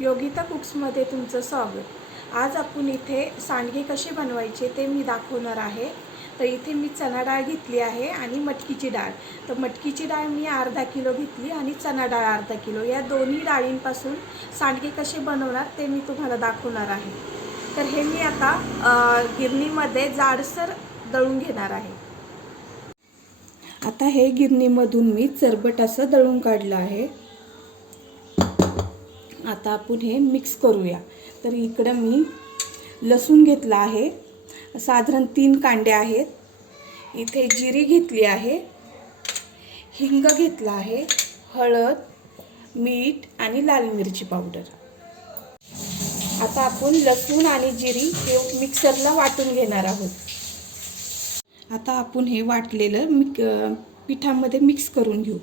योगिता कुक्समध्ये तुमचं स्वागत। आज आपण इथे सांडगे कसे बनवायचे ते मी दाखवणार आहे। तर इथे मी चणा डाळ घेतली आहे आणि मटकीची डाळ। तर मटकीची डाळ मी अर्धा किलो घेतली आणि चणा डाळ अर्धा किलो। या दोन्ही डाळींपासून सांडगे कसे बनवणार ते मी तुम्हाला दाखवणार आहे। तर हे मी आता गिरणीमध्ये जाडसर दळून घेणार आहे। आता हे गिरणीमधून मी चरबट असं दळून काढलं आहे। आता आपण हे मिक्स करूया। तर इकडं मी लसूण घेतला आहे, साधारण 3 कांडे आहेत। इथे जिरी घेतली आहे, हिंग घेतला आहे, हळद, मीठ आणि लाल मिरची पावडर। आता आपण लसूण आणि जिरी हे मिक्सरला वाटून घेणार आहोत। आता आपण हे वाटलेलं पिठामध्ये मिक्स करून घेऊ।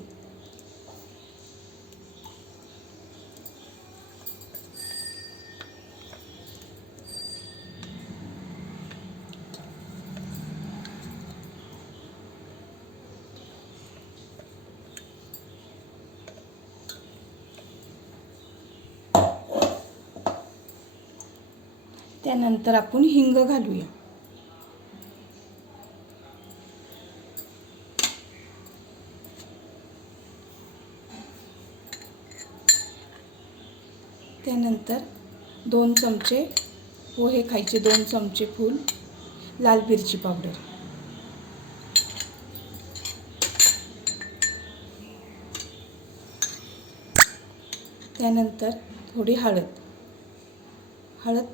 त्यानंतर आपण हिंग घालूया। त्यानंतर 2 चमचे पोहे खायचे, 2 चमचे फूल लाल मिरची पावडर। त्यानंतर थोडी हळद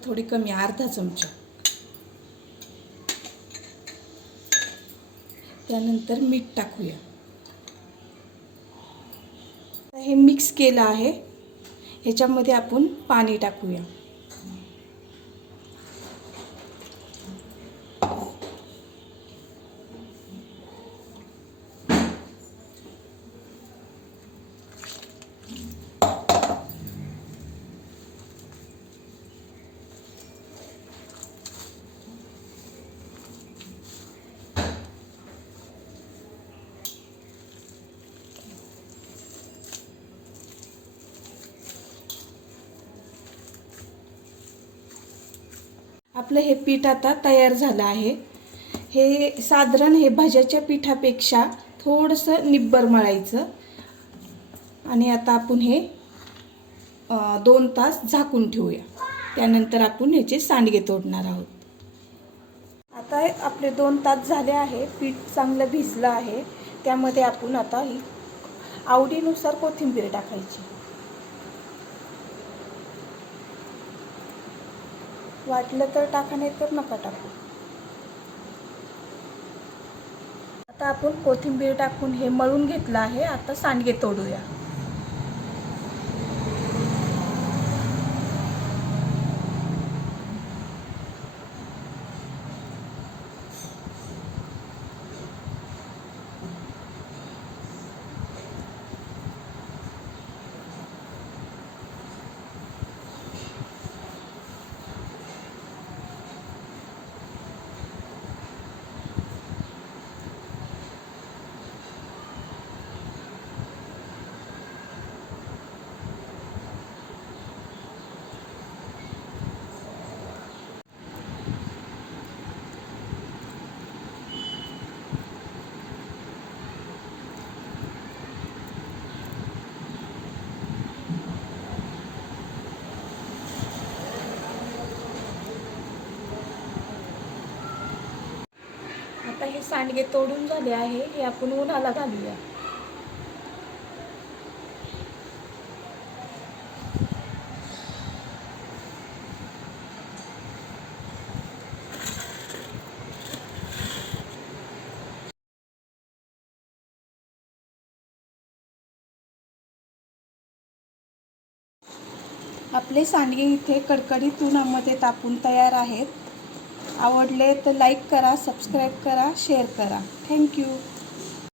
थोडी कमी, अर्धा चमचा। त्यानंतर मीठ टाकूया। हे मिक्स केलं आहे, ह्याच्यामध्ये आपण पाणी टाकूया। आपलं हे पीठ आता तयार झालं आहे। हे साधारण हे भाज्याच्या पिठापेक्षा थोडंसं निब्बर मळायचं आणि आता आपण हे 2 तास झाकून ठेवूया। त्यानंतर आपण ह्याचे सांडगे तोडणार आहोत। आता आपले 2 तास झाले आहे, पीठ चांगलं भिजलं आहे। त्यामध्ये आपण आता ही आवडीनुसार कोथिंबीर टाकायची। वाटलं तर टाका, नाही तर नका टाकू। आता आपण कोथिंबीर टाकून हे मळून घेतलं आहे। आता सांडगे तोडूया। आता हे सांडगे तोडून झाले आहे, हे आपण उन्हाला घालूया। आपले सांडगे इथे कडकडीत उन्हामध्ये तापून तयार आहेत। आवडले तर लाईक करा, सबस्क्राईब करा, शेअर करा। थँक्यू।